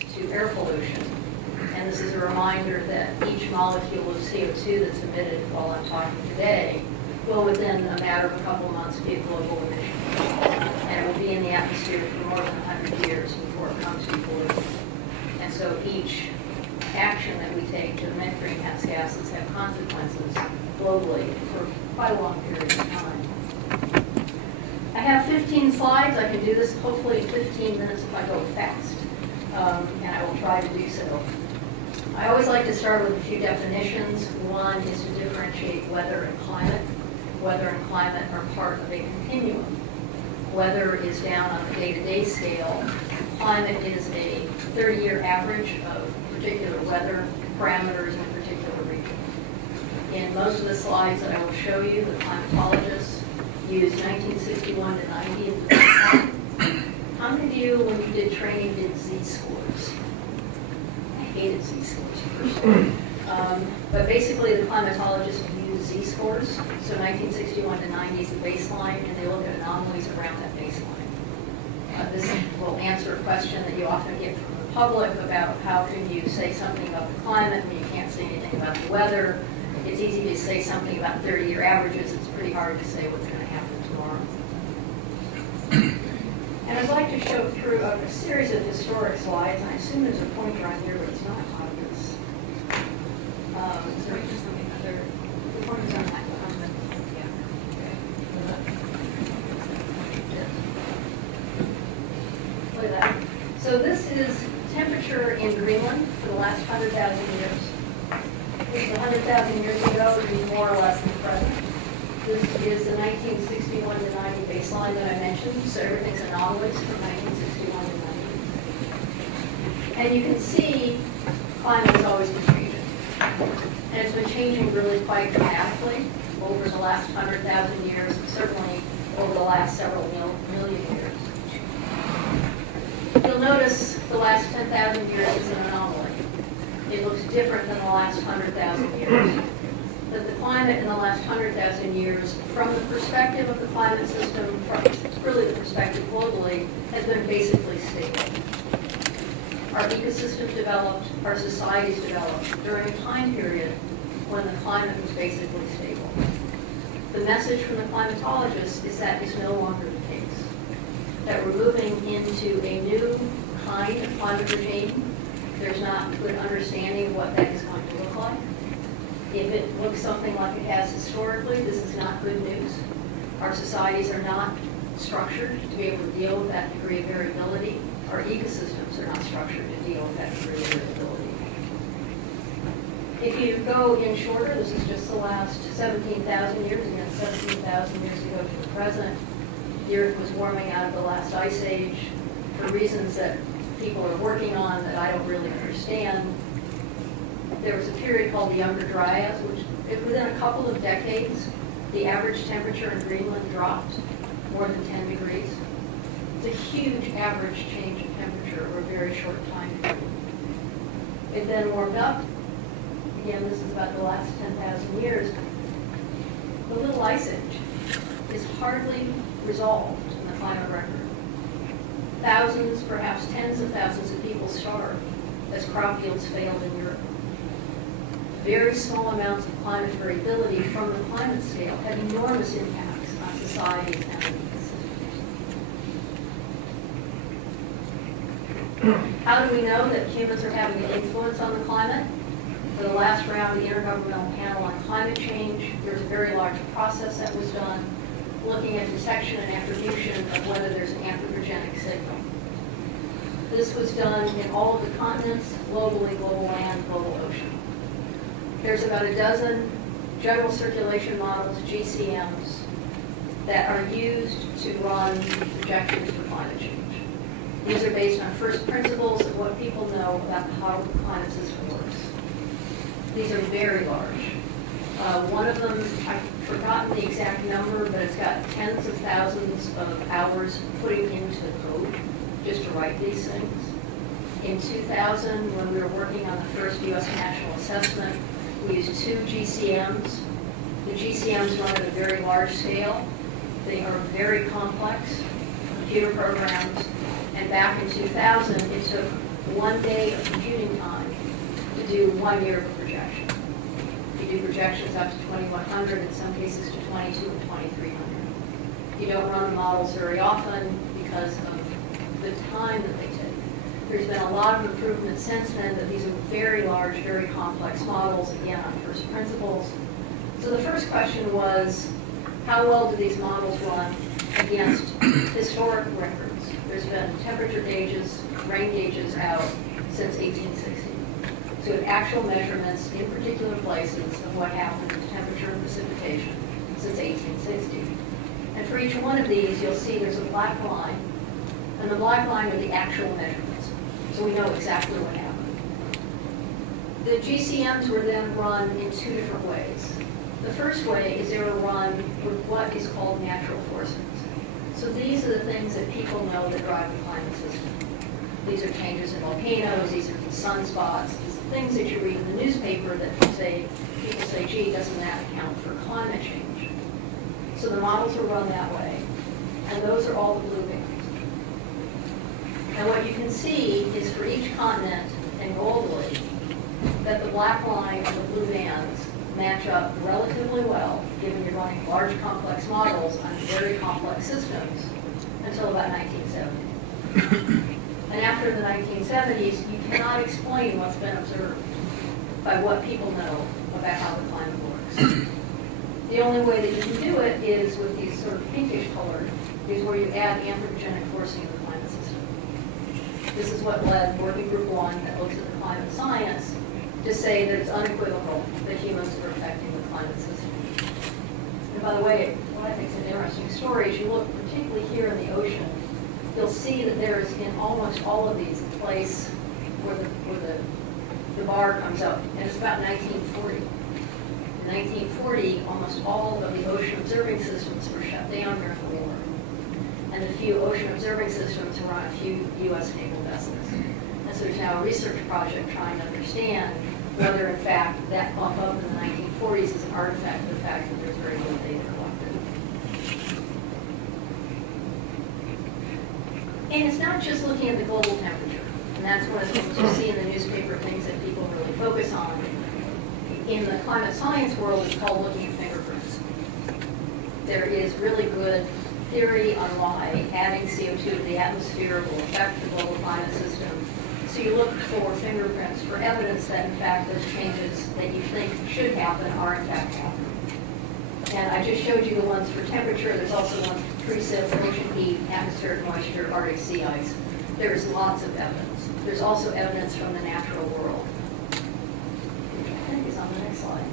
to air pollution. And this is a reminder that each molecule of CO2 that's emitted while I'm talking today will within a matter of a couple of months be a global emission. And it will be in the atmosphere for more than 100 years before it comes to pollution. And so each action that we take to emit greenhouse gases have consequences globally for quite a long period of time. I have 15 slides. I can do this hopefully in 15 minutes if I go fast, and I will try to do so. I always like to start with a few definitions. One is to differentiate weather and climate. Weather and climate are part of a continuum. Weather is down on the day-to-day scale. Climate is a 30-year average of particular weather parameters in a particular region. In most of the slides that I will show you, the climatologists used 1961 to 90 as the baseline. How many of you, when you did training, did Z-scores? I hated Z-scores personally. But basically, the climatologists use Z-scores. So 1961 to 90 is the baseline, and they look at anomalies around that baseline. This will answer a question that you often get from the public about how can you say something about the climate when you can't say anything about the weather. It's easy to say something about 30-year averages. It's pretty hard to say what's going to happen tomorrow. And I'd like to show through a series of historic slides. I assume there's a pointer on here, but it's not obvious. Sorry, just something other. The pointer's on that. Yeah. Look at that. So this is temperature in Greenland for the last 100,000 years. This is 100,000 years ago, would be more or less the present. This is the 1961 to 90 baseline that I mentioned, so everything's anomalies from 1961 to 90. And you can see climate has always been changing. And it's been changing really quite dramatically over the last 100,000 years, and certainly over the last several million years. You'll notice the last 10,000 years is an anomaly. It looks different than the last 100,000 years. That the climate in the last 100,000 years, from the perspective of the climate system, from really the perspective globally, has been basically stable. Our ecosystems developed, our societies developed during a time period when the climate was basically stable. The message from the climatologists is that is no longer the case. That we're moving into a new kind of climate regime. There's not good understanding of what that is going to look like. If it looks something like it has historically, this is not good news. Our societies are not structured to be able to deal with that degree of variability. Our ecosystems are not structured to deal with that degree of variability. If you go in shorter, this is just the last 17,000 years, again 17,000 years ago to the present. The Earth was warming out of the last ice age for reasons that people are working on that I don't really understand. There was a period called the Younger Dryas, which within a couple of decades, the average temperature in Greenland dropped more than 10 degrees. It's a huge average change in temperature over a very short time period. It then warmed up. Again, this is about the last 10,000 years. The Little Ice Age is hardly resolved in the climate record. Thousands, perhaps tens of thousands of people starved as crop yields failed in Europe. Very small amounts of climate variability from the climate scale have enormous impacts on societies and ecosystems. How do we know that humans are having an influence on the climate? For the last round of the Intergovernmental Panel on Climate Change, there was a very large process that was done looking at detection and attribution of whether there's an anthropogenic signal. This was done in all of the continents, globally, global land, global ocean. There's about a dozen general circulation models, GCMs, that are used to run projections for climate change. These are based on first principles of what people know about how the climate system works. These are very large. One of them, I've forgotten the exact number, but it's got tens of thousands of hours putting into the code just to write these things. In 2000, when we were working on the first U.S. national assessment, we used 2 GCMs. The GCMs run at a very large scale. They are very complex computer programs. And back in 2000, it took 1 day of computing time to do 1 year of projection. You do projections up to 2100, in some cases to 22 and 2300. You don't run the models very often because of the time that they take. There's been a lot of improvement since then, but these are very large, very complex models, again, on first principles. So the first question was, how well do these models run against historic records? There's been temperature gauges, rain gauges out since 1860. So we have actual measurements in particular places of what happened with temperature and precipitation since 1860. And for each one of these, you'll see there's a black line, and the black line are the actual measurements. So we know exactly what happened. The GCMs were then run in 2 different ways. The first way is they were run with what is called natural forces. So these are the things that people know that drive the climate system. These are changes in volcanoes, these are the sunspots, these are things that you read in the newspaper that people say, gee, doesn't that account for climate change? So the models are run that way, and those are all the blue bands. And what you can see is for each continent and globally, that the black line and the blue bands match up relatively well, given you're running large, complex models on very complex systems, until about 1970. And after the 1970s, you cannot explain what's been observed by what people know about how the climate works. The only way that you can do it is with these sort of pinkish colored, is where you add anthropogenic forcing of the climate system. This is what led Working Group 1 that looks at the climate science to say that it's unequivocal that humans are affecting the climate system. And by the way, what I think is an interesting story is you look particularly here in the ocean, you'll see that there is in almost all of these a place where the bar comes up, and it's about 1940. In 1940, almost all of the ocean observing systems were shut down during the war. And the few ocean observing systems were on a few U.S. naval vessels. And so there's now a research project trying to understand whether, in fact, that bump up in the 1940s is an artifact of the fact that there's very little data collected. And it's not just looking at the global temperature. And that's one of the things you see in the newspaper, things that people really focus on. In the climate science world, it's called looking at fingerprints. There is really good theory on why adding CO2 to the atmosphere will affect the global climate system. So you look for fingerprints for evidence that, in fact, those changes that you think should happen are, in fact, happening. And I just showed you the ones for temperature. There's also ones for precip, ocean heat, atmospheric moisture, Arctic sea ice. There's lots of evidence. There's also evidence from the natural world. I think it's on the next slide.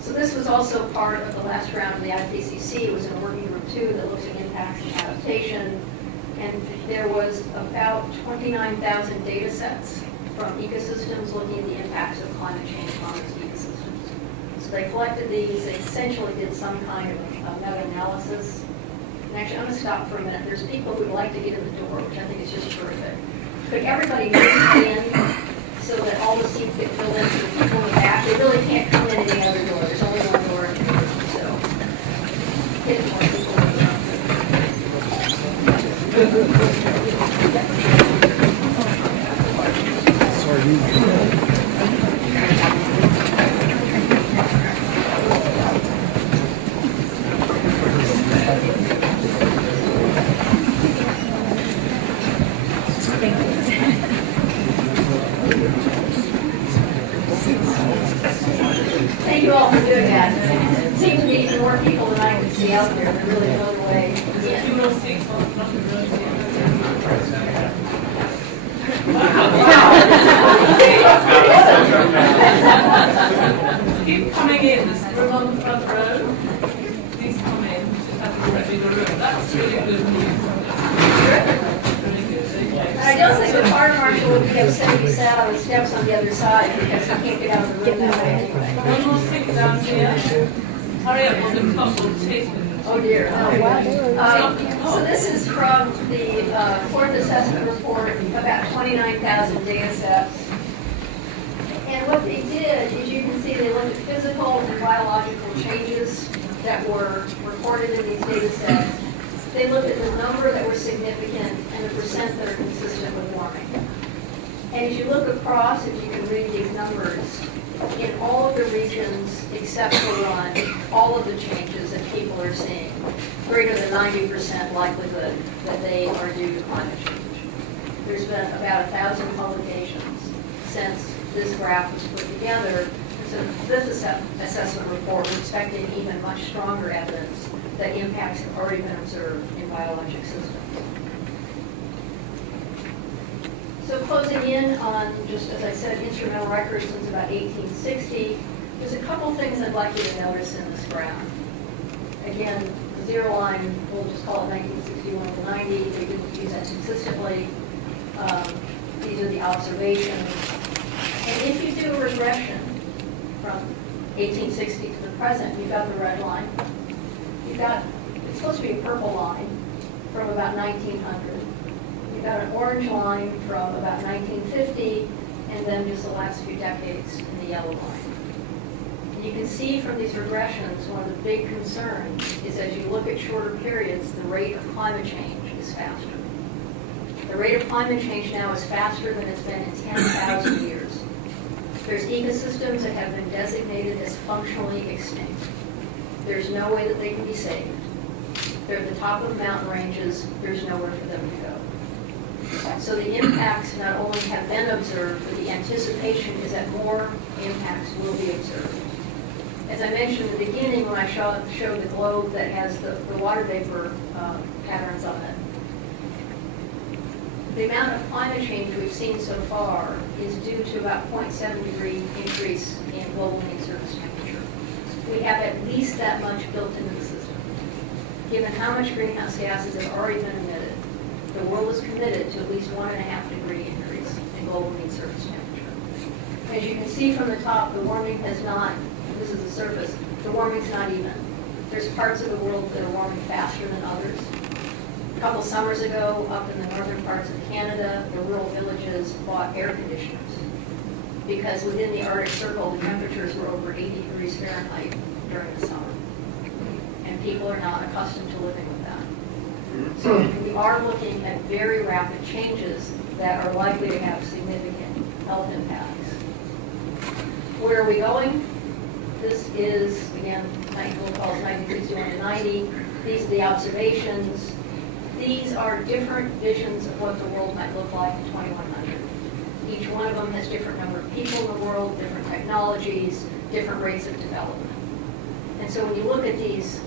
So this was also part of the last round of the IPCC. It was in Working Group 2 that looks at impacts and adaptation. And there was about 29,000 data sets from ecosystems looking at the impacts of climate change on those ecosystems. So they collected these, they essentially did some kind of a meta-analysis. And actually, I'm going to stop for a minute. There's people who would like to get in the door, which I think is just terrific. Could everybody move in so that all the seats get filled in so the people in the back? They really can't come in any other door. There's only one door in the room, so get more people in the room. Thank you all for doing that. It seems to be even more people than I can see out there. They're really going away. Keep coming in. There's room on the front row. Please come in. We should have a regular room. That's really good news. Really good. Okay. I don't think the fire marshal would have said he sat on the steps on the other side because he can't get out of the room that way anyway. One more seat down here. Hurry up on the couple. Take it. Oh dear. So this is from the fourth assessment report, about 29,000 data sets. And what they did is you can see they looked at physical and biological changes that were recorded in these data sets. They looked at the number that were significant and the percent that are consistent with warming. And as you look across, if you can read these numbers, in all of the regions except for one, all of the changes that people are seeing, greater than 90% likelihood that they are due to climate change. There's been about 1,000 publications since this graph was put together. So this assessment report, we're expecting even much stronger evidence that impacts have already been observed in biologic systems. So closing in on, just as I said, instrumental records since about 1860, there's a couple things I'd like you to notice in this graph. Again, the zero line, we'll just call it 1961 to 90. We didn't use that consistently. These are the observations. And if you do a regression from 1860 to the present, you've got the red line. You've got, it's supposed to be a purple line from about 1900. You've got an orange line from about 1950, and then just the last few decades in the yellow line. And you can see from these regressions, one of the big concerns is as you look at shorter periods, the rate of climate change is faster. The rate of climate change now is faster than it's been in 10,000 years. There's ecosystems that have been designated as functionally extinct. There's no way that they can be saved. They're at the top of the mountain ranges. There's nowhere for them to go. So the impacts not only have been observed, but the anticipation is that more impacts will be observed. As I mentioned at the beginning when I showed the globe that has the water vapor patterns on it, the amount of climate change we've seen so far is due to about 0.7 degree increase in global mean surface temperature. We have at least that much built into the system. Given how much greenhouse gases have already been emitted, the world is committed to at least 1.5 degree increase in global mean surface temperature. As you can see from the top, the warming has not, this is the surface, the warming's not even. There's parts of the world that are warming faster than others. A couple summers ago, up in the northern parts of Canada, the rural villages bought air conditioners because within the Arctic Circle, the temperatures were over 80 degrees Fahrenheit during the summer. And people are not accustomed to living with that. So we are looking at very rapid changes that are likely to have significant health impacts. Where are we going? This is, again, we'll call it 1961 to 90. These are the observations. These are different visions of what the world might look like in 2100. Each one of them has different number of people in the world, different technologies, different rates of development. And so when you look at these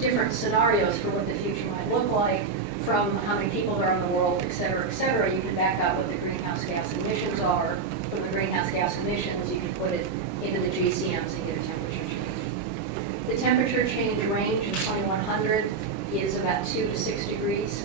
different scenarios for what the future might look like, from how many people there are in the world, et cetera, you can back out what the greenhouse gas emissions are. From the greenhouse gas emissions, you can put it into the GCMs and get a temperature change. The temperature change range in 2100 is about 2 to 6 degrees.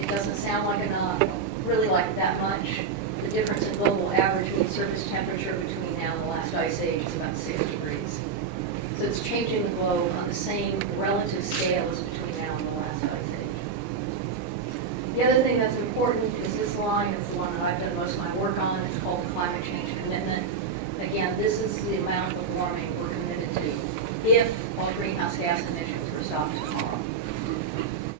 It doesn't sound like enough, really like that much. The difference in global average mean surface temperature between now and the last ice age is about 6 degrees. So it's changing the globe on the same relative scale as between now and the last ice age. The other thing that's important is this line. It's the one that I've done most of my work on. It's called the climate change commitment. Again, this is the amount of warming we're committed to if all greenhouse gas emissions were stopped tomorrow.